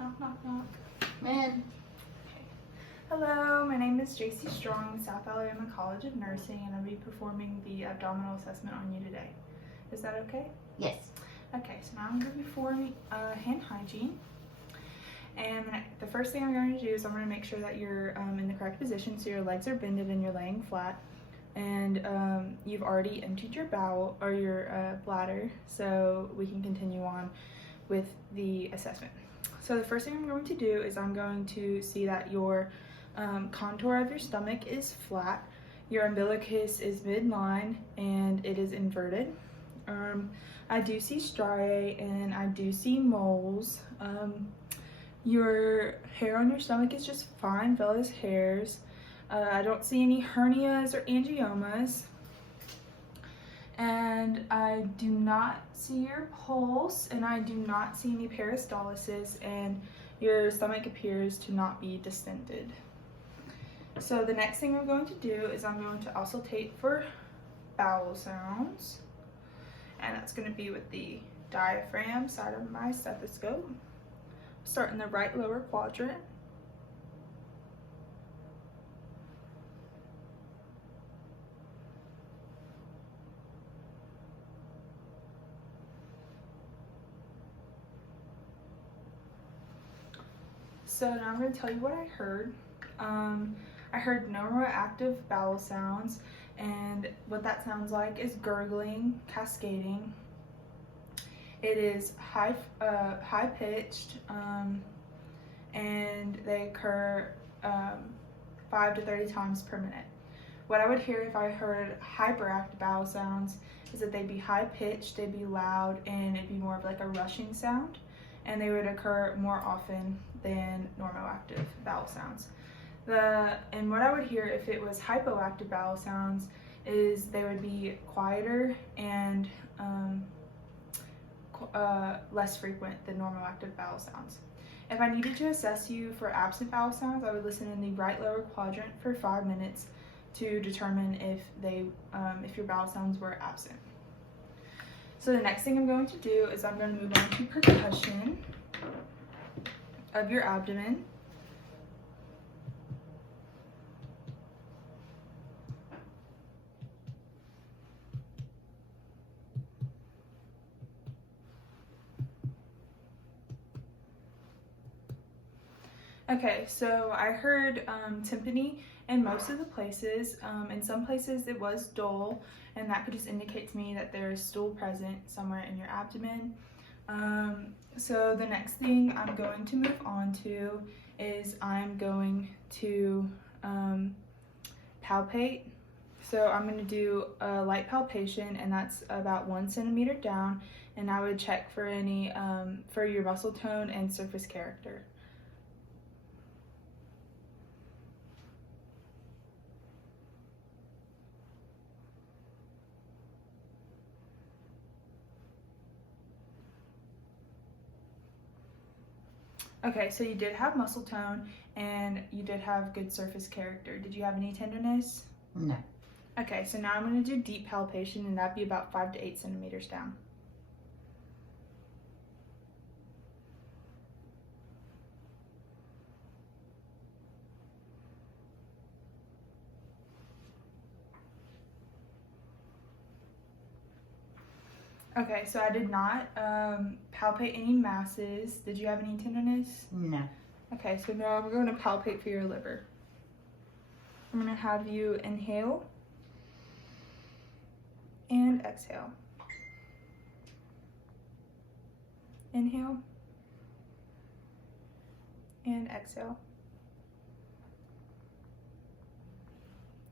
Knock, knock, knock. Man. Okay. Hello, my name is JC Strong, South Alabama College of Nursing, and I'll be performing the abdominal assessment on you today. Is that okay? Yes. Okay, so now I'm going to be performing hand hygiene. And the first thing I'm going to do is I'm going to make sure that you're in the correct position, so your legs are bended and you're laying flat. And you've already emptied your bowel or your bladder, so we can continue on with the assessment. So the first thing I'm going to do is I'm going to see that your contour of your stomach is flat, your umbilicus is midline, and it is inverted. I do see striae and I do see moles. Your hair on your stomach is just fine, vellus hairs. I don't see any hernias or angiomas. And I do not see your pulse, and I do not see any peristalsis, and your stomach appears to not be distended. So the next thing I'm going to do is I'm going to auscultate for bowel sounds, and that's going to be with the diaphragm side of my stethoscope. Start in the right lower quadrant. So now I'm going to tell you what I heard. I heard normoactive bowel sounds, and what that sounds like is gurgling, cascading. It is high pitched, and they occur 5 to 30 times per minute. What I would hear if I heard hyperactive bowel sounds is that they'd be high pitched, they'd be loud, and it'd be more of like a rushing sound, and they would occur more often than normoactive bowel sounds. And what I would hear if it was hypoactive bowel sounds is they would be quieter and less frequent than normoactive bowel sounds. If I needed to assess you for absent bowel sounds, I would listen in the right lower quadrant for 5 minutes to determine if your bowel sounds were absent. So the next thing I'm going to do is I'm going to move on to percussion of your abdomen. Okay, so I heard tympani in most of the places. In some places it was dull, and that could just indicate to me that there is stool present somewhere in your abdomen. So the next thing I'm going to move on to is I'm going to palpate. So I'm going to do a light palpation, and that's about 1 centimeter down, and I would check for any for your muscle tone and surface character. Okay, so you did have muscle tone and you did have good surface character. Did you have any tenderness? No. Okay, so now I'm going to do deep palpation, and that'd be about 5 to 8 centimeters down. Okay, so I did not palpate any masses. Did you have any tenderness? No. Okay, so now I'm going to palpate for your liver. I'm going to have you inhale and exhale. Inhale and exhale.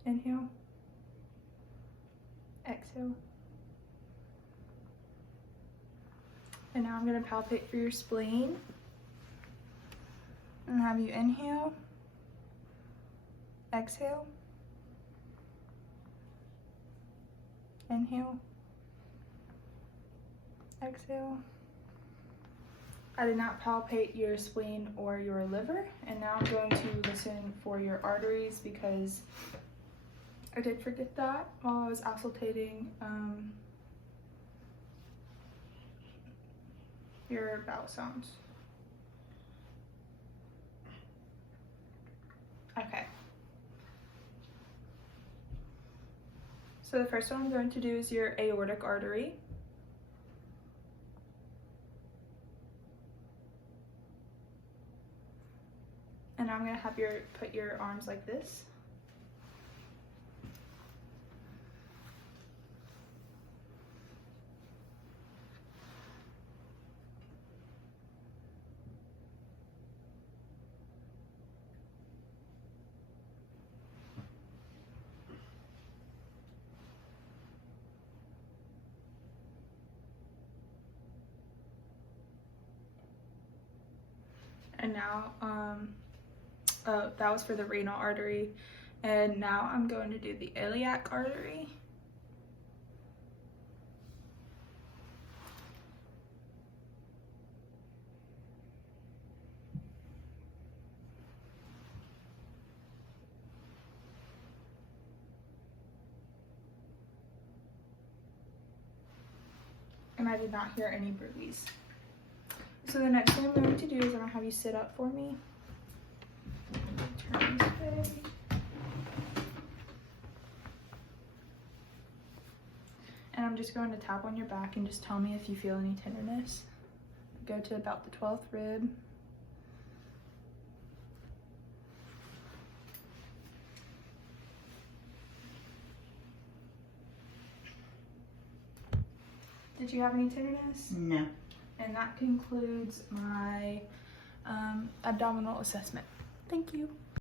Inhale, exhale. And now I'm going to palpate for your spleen and have you inhale, exhale, inhale, exhale. I did not palpate your spleen or your liver, and now I'm going to listen for your arteries because I did forget that while I was auscultating your bowel sounds. So the first one I'm going to do is your aortic artery. And I'm going to have put your arms like this. And now, that was for the renal artery. And now I'm going to do the iliac artery. And I did not hear any burpees. So the next thing I'm going to do is I'm going to have you sit up for me. Turn this way. And I'm just going to tap on your back and just tell me if you feel any tenderness. Go to about the 12th rib. Did you have any tenderness? No. And that concludes my abdominal assessment. Thank you.